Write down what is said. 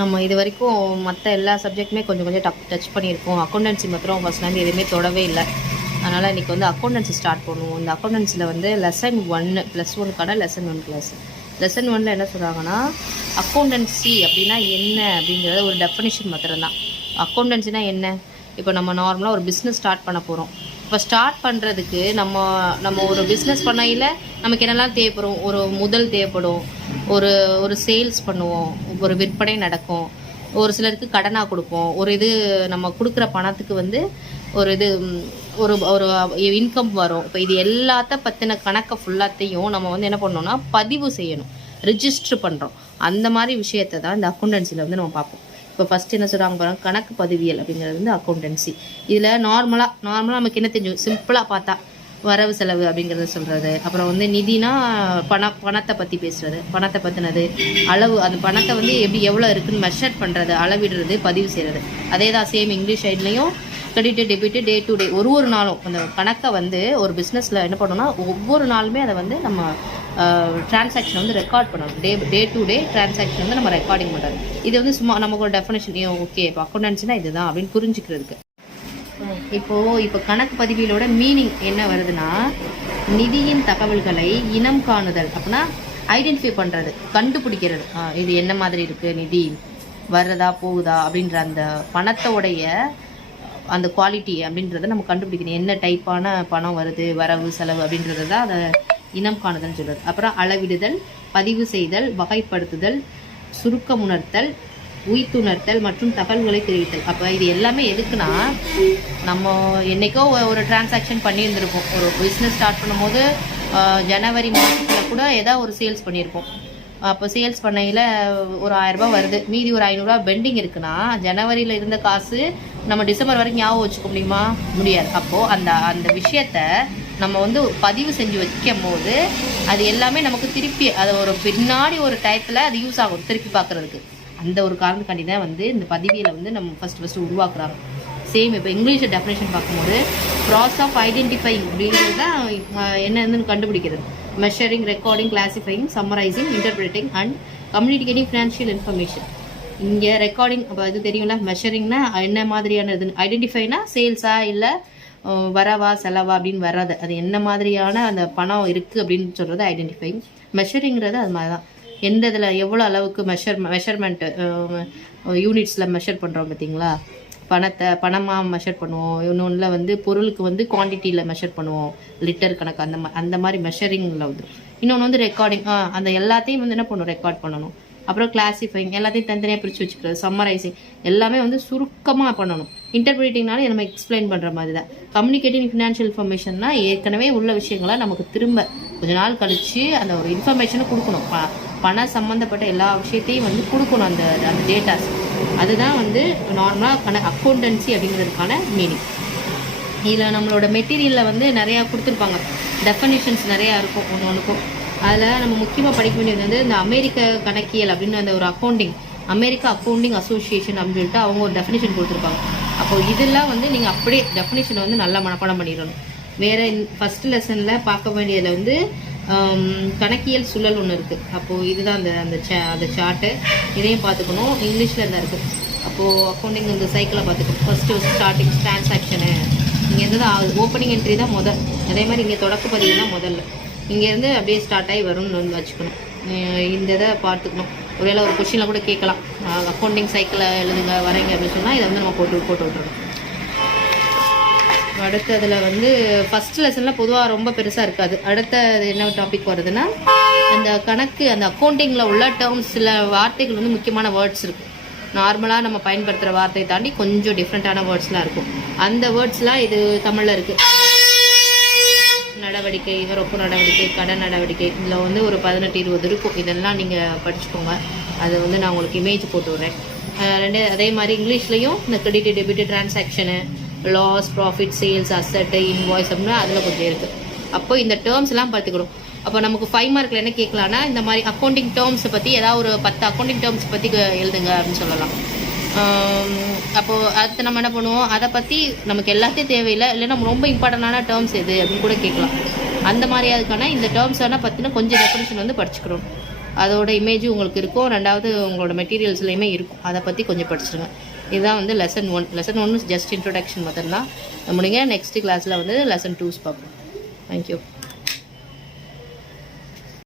நம்ம இது வரைக்கும் மற்ற எல்லா சப்ஜெக்ட்டுமே கொஞ்சம் கொஞ்சம் டச் பண்ணியிருக்கோம். அக்கௌண்டன்சி மாத்திரம் ஃபஸ்ட்லேருந்து எதுவுமே தொடவே இல்லை. அதனால் இன்றைக்கி வந்து அக்கௌண்டன்சி ஸ்டார்ட் பண்ணுவோம். இந்த அக்கௌண்டன்சியில் வந்து லெசன் 1 +1க்கான லெசன் 1 கிளாஸ். லெசன் 1ல் என்ன சொல்கிறாங்கன்னா, அக்கௌண்டன்சி அப்படின்னா என்ன அப்படிங்கிறத ஒரு டெஃபனிஷன் மாத்திரம்தான். அக்கௌண்டன்சினா என்ன? இப்போ நம்ம நார்மலாக ஒரு பிஸ்னஸ் ஸ்டார்ட் பண்ண போகிறோம். இப்போ ஸ்டார்ட் பண்ணுறதுக்கு நம்ம ஒரு பிஸ்னஸ் பண்ணையில் நமக்கு என்னெல்லாம் தேவைப்படும்? ஒரு முதல் தேவைப்படும், ஒரு சேல்ஸ் பண்ணுவோம், ஒரு விற்பனை நடக்கும், ஒரு சிலருக்கு கடனாக கொடுப்போம், ஒரு இது நம்ம கொடுக்குற பணத்துக்கு வந்து ஒரு இது ஒரு ஒரு இன்கம் வரும். இப்போ இது எல்லாத்த பற்றின கணக்கை ஃபுல்லாத்தையும் நம்ம வந்து என்ன பண்ணோம்னா பதிவு செய்யணும், ரிஜிஸ்டர் பண்ணுறோம். அந்த மாதிரி விஷயத்தை தான் இந்த அக்கௌண்டன்சியில் வந்து நம்ம பார்ப்போம். இப்போ ஃபஸ்ட்டு என்ன சொல்கிறாங்க பாருங்க, கணக்கு பதிவியல் அப்படிங்கிறது வந்து அக்கௌண்டன்சி. இதில் நார்மலாக நமக்கு என்ன தெரியும், சிம்பிளாக பார்த்தா வரவு செலவு அப்படிங்கிறத சொல்கிறது. அப்புறம் வந்து நிதினா பணத்தை பற்றி பேசுகிறது, பணத்தை பற்றினது, அளவு, அந்த பணத்தை வந்து எப்படி எவ்வளோ இருக்குதுன்னு மெஷர் பண்ணுறது, அளவிடுறது, பதிவு செய்கிறது. அதே தான் சேம் இங்கிலீஷ் சைட்லேயும் credit debit day to day ஒரு நாளும் அந்த கணக்கை வந்து ஒரு பிஸ்னஸில் என்ன பண்ணணும்னா ஒவ்வொரு நாளுமே அதை வந்து நம்ம டிரான்சாக்ஷன் வந்து ரெக்கார்ட் பண்ணணும். டே டு டே டிரான்சாக்ஷன் வந்து நம்ம ரெக்கார்டிங் பண்ணுறது. இது வந்து சும்மா நமக்கு ஒரு டெஃபினேஷன், ஓகே இப்போ அக்கௌண்டன்சினா இதுதான் அப்படின்னு புரிஞ்சுக்கிறதுக்கு. இப்போ கணக்கு பதிவியலோட மீனிங் என்ன வருதுன்னா, நிதியின் தகவல்களை இனம் காணுதல். அப்படின்னா ஐடென்டிஃபை பண்ணுறது, கண்டுபிடிக்கிறது. இது என்ன மாதிரி இருக்குது, நிதி வர்றதா போகுதா அப்படின்ற அந்த பணத்தோடைய அந்த குவாலிட்டி அப்படின்றத நம்ம கண்டுபிடிக்கணும். என்ன டைப்பான பணம் வருது, வரவு செலவு அப்படின்றது தான் அதை இனம் காணுதல்னு சொல்கிறது. அப்புறம் அளவிடுதல், பதிவு செய்தல், வகைப்படுத்துதல், சுருக்கமுணர்த்தல், உய்த்துணர்த்தல் மற்றும் தகவல்களை தெரிவித்தல். அப்போ இது எல்லாமே எதுக்குன்னா, நம்ம என்றைக்கோ ஒரு டிரான்சாக்ஷன் பண்ணியிருந்திருப்போம். ஒரு பிஸ்னஸ் ஸ்டார்ட் பண்ணும்போது ஜனவரி மாதத்தில் கூட ஏதாவது ஒரு சேல்ஸ் பண்ணியிருப்போம். அப்போ சேல்ஸ் பண்ணையில் ஒரு 1000 ரூபா வருது, மீதி ஒரு 500 ரூபா பெண்டிங் இருக்குன்னா, ஜனவரியில் இருந்த காசு நம்ம டிசம்பர் வரைக்கும் ஞாபகம் வச்சுக்க முடியுமா? முடியாது. அப்போது அந்த விஷயத்தை நம்ம வந்து பதிவு செஞ்சு வைக்கும் போது அது எல்லாமே நமக்கு திருப்பி அது ஒரு பின்னாடி ஒரு டயத்தில் அது யூஸ் ஆகும், திருப்பி பார்க்குறதுக்கு. அந்த ஒரு காரணத்துக்காண்டி தான் வந்து இந்த பதிவியில் வந்து நம்ம ஃபஸ்ட்டு உருவாக்குறாங்க. சேம் இப்போ இங்கிலீஷை டெஃபினேஷன் பார்க்கும்போது ப்ராசஸ் ஆஃப் ஐடென்டிஃபைங் அப்படிங்கிறது தான் என்னன்னு கண்டுபிடிக்கிறது. Measuring, recording, classifying, summarising, interpreting and communicating financial information. இங்கே ரெக்கார்டிங், அப்போ இது தெரியும்ல, மெஷரிங்னா என்ன மாதிரியான இது, ஐடென்டிஃபைனா சேல்ஸா இல்லை வரவா செலவா அப்படின்னு வர்றது, அது என்ன மாதிரியான அந்த பணம் இருக்குது அப்படின்னு சொல்கிறது ஐடென்டிஃபைங். மெஷரிங்கிறது அது மாதிரி தான், எந்த இதில் எவ்வளோ அளவுக்கு மெஷர்மெண்ட்டு யூனிட்ஸில் மெஷர் பண்ணுறோம் பார்த்தீங்களா. பணமாக மெஷர் பண்ணுவோம், இன்னொன்றில் வந்து பொருளுக்கு வந்து குவான்டிட்டியில் மெஷர் பண்ணுவோம், லிட்டர் கணக்கு, அந்த மாதிரி மெஷரிங்கில் வந்து. இன்னொன்று வந்து ரெக்கார்டிங், அந்த எல்லாத்தையும் வந்து என்ன பண்ணணும், ரெக்கார்ட் பண்ணணும். அப்புறம் கிளாசிஃபைங், எல்லாத்தையும் தனித்தனியாக பிரித்து வச்சுக்கிறது. சம்மரைசிங், எல்லாமே வந்து சுருக்கமாக பண்ணணும். இன்டர்பிரேட்டிங்னாலும் நம்ம எக்ஸ்பிளைன் பண்ணுற மாதிரி தான். கம்யூனிகேட்டிங் ஃபினான்ஷியல் இன்ஃபர்மேஷன்னா ஏற்கனவே உள்ள விஷயங்களை நமக்கு திரும்ப கொஞ்ச நாள் கழித்து அந்த ஒரு இன்ஃபர்மேஷனை கொடுக்கணும். பணம் சம்மந்தப்பட்ட எல்லா விஷயத்தையும் வந்து கொடுக்கணும், அந்த டேட்டாஸ். அதுதான் வந்து நார்மலாக அக்கௌண்டன்சி அப்படிங்கிறதுக்கான மீனிங். இதில் நம்மளோட மெட்டீரியலில் வந்து நிறையா கொடுத்துருப்பாங்க, டெஃபனிஷன்ஸ் நிறையா இருக்கும் ஒன்றுக்கும். அதில் நம்ம முக்கியமாக படிக்க வேண்டியது வந்து இந்த அமெரிக்க கணக்கியல் அப்படின்னு அந்த ஒரு அமெரிக்கா அக்கௌண்டிங் அசோசியேஷன் அப்படின்னு சொல்லிட்டு அவங்க ஒரு டெஃபினிஷன் கொடுத்துருப்பாங்க. அப்போது இதெல்லாம் வந்து நீங்கள் அப்படியே டெஃபினிஷனை வந்து நல்லா மனப்பாடம் பண்ணிடணும். வேறு ஃபஸ்ட்டு லெசனில் பார்க்க வேண்டியதில் வந்து கணக்கியல் சுழல் ஒன்று இருக்குது. அப்போது இதுதான் அந்த சார்ட்டு, இதையும் பார்த்துக்கணும். இங்கிலீஷில் தான் இருக்குது. அப்போது அக்கௌண்டிங் இந்த சைக்கிளை பார்த்துக்கணும். ஃபஸ்ட்டு ஸ்டார்டிங் டிரான்சாக்ஷனு, இங்கே இருந்து தான் ஓப்பனிங் என்ட்ரி தான் முதல். அதே மாதிரி இங்கே தொடக்க பதிவு தான் முதல்ல. இங்கேருந்து அப்படியே ஸ்டார்ட் ஆகி வரும்னு வந்து வச்சுக்கணும். இந்த இதை பார்த்துக்கணும். ஒருவேளை ஒரு கொஷினில் கூட கேட்கலாம், அக்கௌண்டிங் சைக்கிளை எழுதுங்க வரீங்க அப்படின்னு சொன்னால் இதை வந்து நம்ம போட்டு விட்டுருணும். அடுத்ததில் வந்து ஃபஸ்ட் லெசனில் பொதுவாக ரொம்ப பெருசாக இருக்காது. அடுத்தது என்ன டாபிக் வருதுன்னா, அந்த கணக்கு, அந்த அக்கௌண்டிங்கில் உள்ள டேர்ம்ஸ், சில வார்த்தைகள் வந்து முக்கியமான வேர்ட்ஸ் இருக்குது. நார்மலாக நம்ம பயன்படுத்துகிற வார்த்தையை தாண்டி கொஞ்சம் டிஃப்ரெண்ட்டான வேர்ட்ஸ்லாம் இருக்கும். அந்த வேர்ட்ஸ்லாம் இது தமிழில் இருக்குது. நடவடிக்கை, ரொப்பு நடவடிக்கை, கடன் நடவடிக்கை, இதில் வந்து ஒரு 18-20 இருக்கும். இதெல்லாம் நீங்கள் படிச்சுக்கோங்க. அது வந்து நான் உங்களுக்கு இமேஜ் போட்டு விட்றேன். அதே மாதிரி இங்கிலீஷ்லேயும் இந்த credit debit transaction, loss, profit, sales, asset, invoice அப்படின்னா அதில் கொஞ்சம் இருக்குது. அப்போ இந்த டேர்ம்ஸ் எல்லாம் பார்த்துக்கணும். அப்போ நமக்கு 5 மார்க்கில் என்ன கேட்கலான்னா, இந்த மாதிரி அக்கௌண்டிங் டேர்ம்ஸை பற்றி ஏதாவது ஒரு 10 அக்கௌண்டிங் டேர்ம்ஸ் பற்றி எழுதுங்க அப்படின்னு சொல்லலாம். அப்போது அடுத்து நம்ம என்ன பண்ணுவோம், அதை பற்றி நமக்கு எல்லாத்தையும் தேவையில்லை, இல்லைன்னா ரொம்ப இம்பார்ட்டண்டான டேர்ம்ஸ் எது அப்படின்னு கூட கேட்கலாம். அந்த மாதிரி அதுக்கான இந்த டேர்ம்ஸ் ஆனால் பற்றினா கொஞ்சம் டெஃபினிஷன் வந்து படிச்சுக்கிறோம். அதோட இமேஜும் உங்களுக்கு இருக்கும். ரெண்டாவது உங்களோட மெட்டீரியல்ஸ்லையுமே இருக்கும். அதை பற்றி கொஞ்சம் படிச்சிருங்க. இதுதான் வந்து லெசன் 1. லெசன் 1 ஜஸ்ட் இன்ட்ரொடக்ஷன் மட்டும்தான். முடிங்க நெக்ஸ்ட் கிளாஸில் வந்து லெசன் 2 பார்ப்போம். தேங்க்யூ.